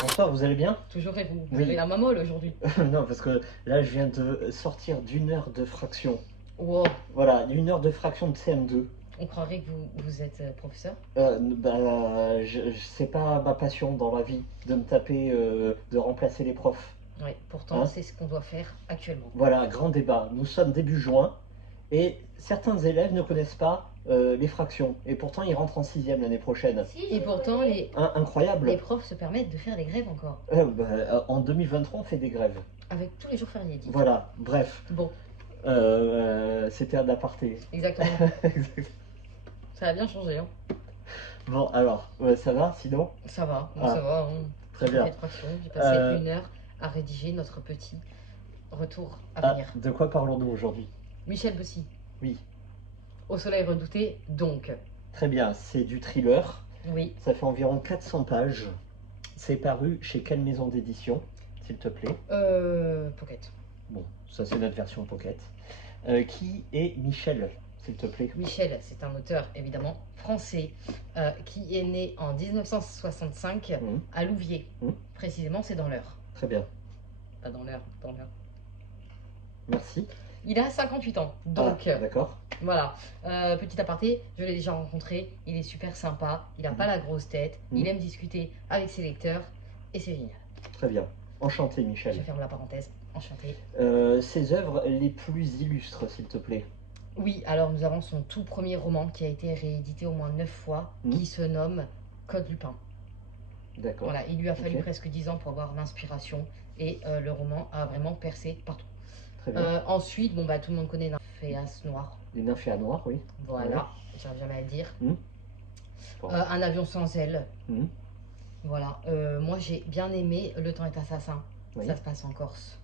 Bonsoir, vous allez bien? Toujours et vous? Vous Oui. avez la mamole aujourd'hui. Non, parce que là, je viens de sortir d'une heure de fraction. Wow, Voilà, une heure de fraction de CM2. on croirait que vous êtes professeur. C'est pas ma passion dans la vie de me taper, de remplacer les profs. Oui, pourtant Hein? c'est ce qu'on doit faire actuellement. Voilà, grand débat. Nous sommes début juin et certains élèves ne connaissent pas les fractions. Et pourtant, ils rentrent en sixième l'année prochaine. Et pourtant Hein, incroyable. les profs se permettent de faire des grèves encore. En 2023, on fait des grèves. Avec tous les jours fériés, dites. Voilà, bref. Bon, C'était un aparté. exactement. Ça a bien changé, hein. Bon, alors, ça va sinon? Ça va, moi Ah, ça va. Hein. très J'ai bien. fait de fraction, j'ai passé Euh, 1 heure à rédiger notre petit retour à Ah, venir. de quoi parlons-nous aujourd'hui? Michel Bossy, Oui, Au soleil redouté, donc. très bien, c'est du thriller. Oui, Ça fait environ 400 pages. C'est paru chez quelle maison d'édition, s'il te plaît? Pocket. Bon, ça c'est notre version pocket. Qui est Michel, s'il te plaît? Michel, c'est un auteur évidemment français qui est né en 1965 Mhm, à Louviers. mhm, Précisément, c'est dans l'Eure. très bien, Pas dans l'Eure, dans l'Eure. merci. Il a 58 ans, Ah, donc d'accord. voilà. Petit aparté, je l'ai déjà rencontré, il est super sympa, il n'a Mhm, pas la grosse tête, mhm, il aime discuter avec ses lecteurs et c'est génial. très bien. Enchanté, Je Michel. ferme la parenthèse, enchanté. Ses œuvres les plus illustres, s'il te plaît. Oui, alors nous avons son tout premier roman qui a été réédité au moins 9 fois, Mhm, qui se nomme Code Lupin. d'accord. Voilà, il lui a fallu Ok, presque 10 ans pour avoir l'inspiration et le roman a vraiment percé partout. très bien. Ensuite, bon bah tout le monde connaît Nymphéas Noir. Les nymphéas noires, oui. Voilà, j'arrive jamais à le dire. Ouais. Bon. Un avion sans ailes. Mhm, Voilà. Moi j'ai bien aimé Le temps est assassin. oui, Ça se passe en Corse.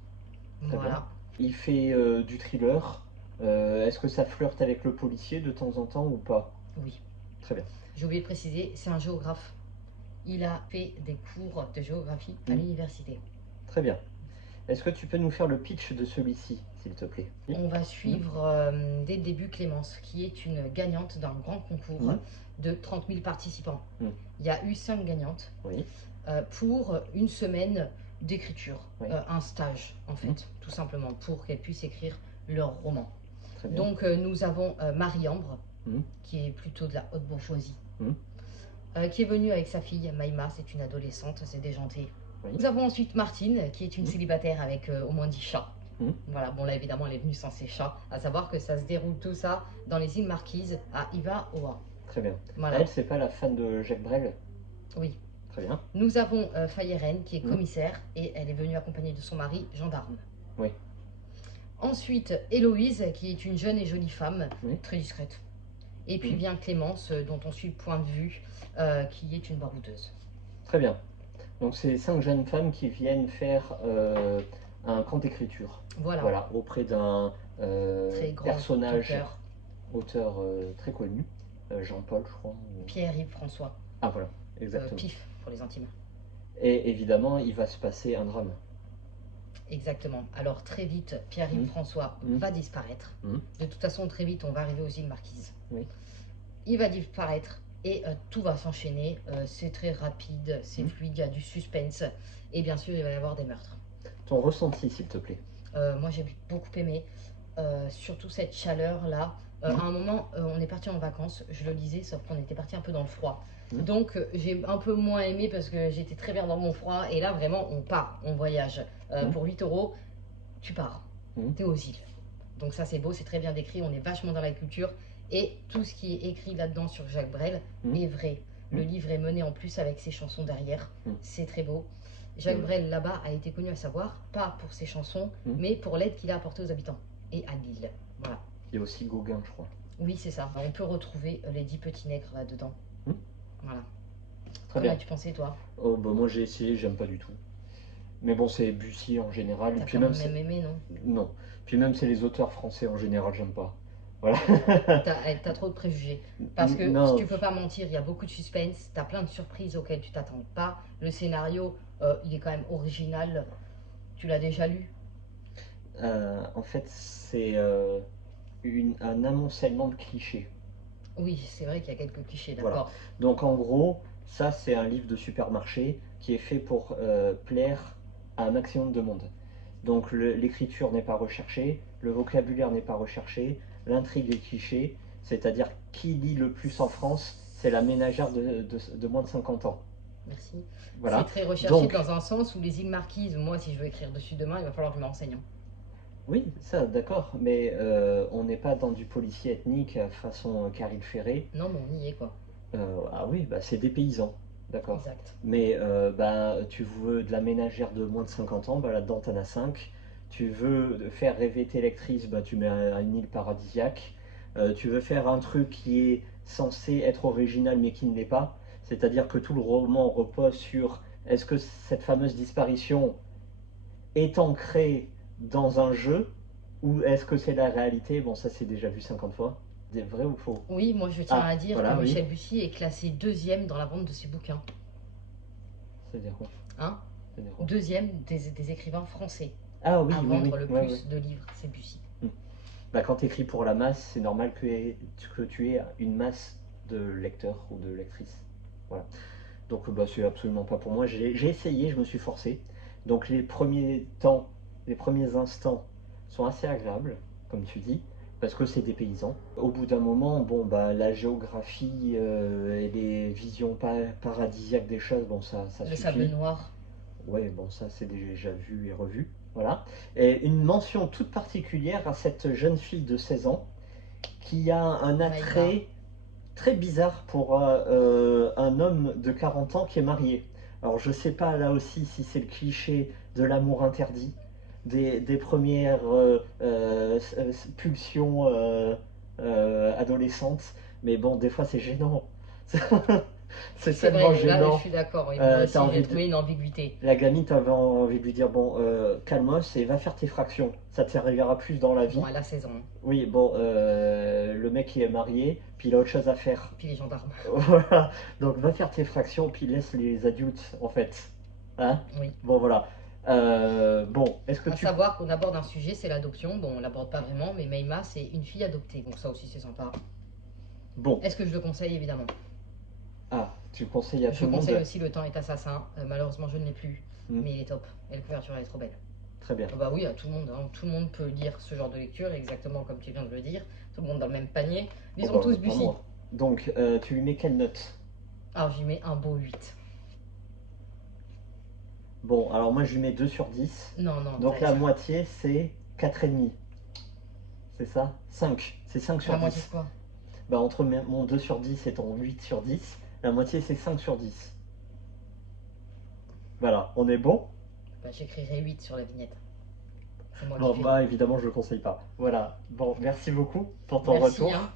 très bien. Voilà. Il fait du thriller. Est-ce que ça flirte avec le policier de temps en temps ou pas? Oui. Très bien. J'ai oublié de préciser, c'est un géographe. Il a fait des cours de géographie à Mhm, l'université. très bien. Est-ce que tu peux nous faire le pitch de celui-ci, s'il te plaît? On va Mhm, suivre dès le début Clémence, qui est une gagnante d'un grand concours mhm, de 30 000 participants. mhm, Il y a eu 5 gagnantes oui, pour une semaine d'écriture, oui, un stage en fait, mhm, tout simplement, pour qu'elles puissent écrire leur roman. très bien. Donc nous avons Marie-Ambre, Mhm, qui est plutôt de la haute bourgeoisie, mhm, qui est venue avec sa fille Maïma, c'est une adolescente, c'est déjanté. oui, Nous avons ensuite Martine, qui est une mhm, célibataire avec au moins 10 chats. mhm, Voilà, bon là évidemment elle est venue sans ses chats, à savoir que ça se déroule tout ça dans les îles Marquises à Iva-Oa. très bien. Voilà, Elle, c'est pas la fan de Jacques Brel? oui. Très bien. Nous avons Fayeren qui est Mhm, commissaire et elle est venue accompagnée de son mari, gendarme. oui, Ensuite Héloïse qui est une jeune et jolie femme, oui, très discrète. Et puis mhm, vient Clémence dont on suit le point de vue, qui est une baroudeuse. très bien. Donc, c'est 5 jeunes femmes qui viennent faire un camp d'écriture. Voilà, Voilà, auprès d'un très grand personnage, auteur, auteur très connu, Jean-Paul, je crois. Pierre-Yves François, Ah, voilà, exactement. Pif pour les intimes. Et évidemment, il va se passer un drame. Exactement. Alors très vite, Pierre-Yves Mhm, François mhm, va disparaître. mhm, De toute façon, très vite, on va arriver aux îles Marquises. oui, Il va disparaître et tout va s'enchaîner. C'est très rapide, c'est mhm. fluide, il y a du suspense. Et bien sûr, il va y avoir des meurtres. Ton ressenti, s'il te plaît. Moi, j'ai beaucoup aimé, surtout cette chaleur-là. Mhm, À un moment, on est parti en vacances, je le lisais, sauf qu'on était parti un peu dans le froid. mhm, Donc, j'ai un peu moins aimé parce que j'étais très bien dans mon froid. Et là, vraiment, on part, on voyage. mhm, Pour 8 euros, tu pars. mhm, T'es aux îles. Donc ça c'est beau, c'est très bien décrit, on est vachement dans la culture. Et tout ce qui est écrit là-dedans sur Jacques Brel mhm, est vrai. Le mhm, livre est mené en plus avec ses chansons derrière. mhm. C'est très beau. Jacques Mhm, Brel là-bas a été connu à savoir, pas pour ses chansons, mhm. mais pour l'aide qu'il a apportée aux habitants et à l'île. Voilà. Il y a aussi Gauguin, je crois. Oui, c'est ça. On peut retrouver les 10 petits nègres là-dedans. Mhm, Voilà. très Qu'en bien. as-tu pensé toi? Oh, bah, moi j'ai essayé, j'aime pas du tout. Mais bon, c'est Bussy en général. Et T'as puis quand même, même aimé, non? non. Puis même, c'est les auteurs français en général, j'aime pas. Voilà. T'as trop de préjugés. Parce que si Non. tu peux pas mentir, il y a beaucoup de suspense, t'as plein de surprises auxquelles tu t'attends pas. Le scénario, il est quand même original. Tu l'as déjà lu? En fait, c'est un amoncellement de clichés. Oui, c'est vrai qu'il y a quelques clichés, Voilà. d'accord. Donc en gros, Ça, c'est un livre de supermarché qui est fait pour plaire à un maximum de monde. Donc l'écriture n'est pas recherchée, le vocabulaire n'est pas recherché, l'intrigue est cliché, c'est-à-dire qui lit le plus en France, c'est la ménagère de moins de 50 ans. Merci. C'est Voilà. très recherché Donc, dans un sens où les îles Marquises, moi, si je veux écrire dessus demain, il va falloir que je m'enseigne. oui, ça, d'accord, mais on n'est pas dans du policier ethnique façon Caril Ferré. Non, mais on y est, quoi. Ah oui, bah, c'est des paysans, d'accord. Exact. Mais bah, tu veux de la ménagère de moins de 50 ans, bah, là-dedans, t'en as 5. Tu veux faire rêver tes lectrices, bah, tu mets une île paradisiaque. Tu veux faire un truc qui est censé être original mais qui ne l'est pas. C'est-à-dire que tout le roman repose sur est-ce que cette fameuse disparition est ancrée dans un jeu ou est-ce que c'est la réalité? Bon, ça c'est déjà vu 50 fois. C'est vrai ou faux? Oui, moi, je tiens Ah, à dire que voilà, oui. Michel Bussy est classé deuxième dans la vente de ses bouquins. C'est-à-dire quoi? Hein? C'est-à-dire quoi? Deuxième des écrivains français Ah oui, à oui, oui. vendre le Ouais, ouais. plus de livres, c'est Bussy. Bah, quand tu écris pour la masse, c'est normal que tu aies une masse de lecteurs ou de lectrices. Voilà. Donc bah, c'est absolument pas pour moi. J'ai essayé, je me suis forcé. Donc les premiers temps, les premiers instants sont assez agréables, comme tu dis, parce que c'est des paysans. Au bout d'un moment, bon bah la géographie et les visions paradisiaques des choses, bon ça Le sable suffit. noir. Ouais, bon, ça c'est déjà vu et revu. Voilà. Et une mention toute particulière à cette jeune fille de 16 ans qui a un Maïva. attrait très bizarre pour un homme de 40 ans qui est marié. Alors je sais pas là aussi si c'est le cliché de l'amour interdit, des premières pulsions adolescentes, mais bon, des fois c'est gênant. C'est C'est tellement vrai, là, je gênant. suis d'accord. Et moi T'as aussi, j'ai envie de, trouvé une ambiguïté. la gamine, t'avais envie de lui dire, bon, calmos et va faire tes fractions. Ça te servira plus dans la Bon, vie. elle a 16 ans. Oui, bon, le mec il est marié, puis il a autre chose à faire. Puis les gendarmes. Voilà. Donc va faire tes fractions, puis laisse les adultes, en fait. Hein? Oui. Bon, voilà. Bon, est-ce que À tu... savoir qu'on aborde un sujet, c'est l'adoption. Bon, on l'aborde pas vraiment, mais Maïma, c'est une fille adoptée. Donc ça aussi, c'est sympa. Bon. Est-ce que je le conseille, évidemment? Ah, tu conseilles à Je tout le monde? conseille aussi Le Temps est assassin. Malheureusement, je ne l'ai plus. Hmm, Mais il est top. Et la couverture, elle est trop belle. très bien. Ah bah oui, à tout le monde. Hein. Tout le monde peut lire ce genre de lecture, exactement comme tu viens de le dire. Tout le monde dans le même panier. Oh, Lisons bah, tous pas Bussy. moi. Donc, tu lui mets quelle note? Alors, j'y mets un beau 8. Bon, alors moi je lui mets 2 sur 10. Non, non, Donc la moitié, c'est 4,5. C'est ça? 5. C'est 5 sur la moitié 10. de quoi? Bah, entre mon 2 sur 10 et ton 8 sur 10, la moitié c'est 5 sur 10. Voilà, on est bon? Bah, j'écrirai 8 sur la vignette. C'est moi Bon, qui fais. bah évidemment, je le conseille pas. Voilà, bon, merci beaucoup pour ton Merci, retour. hein.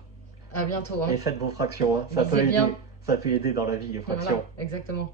À bientôt, hein. Et faites vos fractions, hein. Ça peut Lisez aider. bien. Ça peut aider dans la vie, les fractions. Voilà, exactement.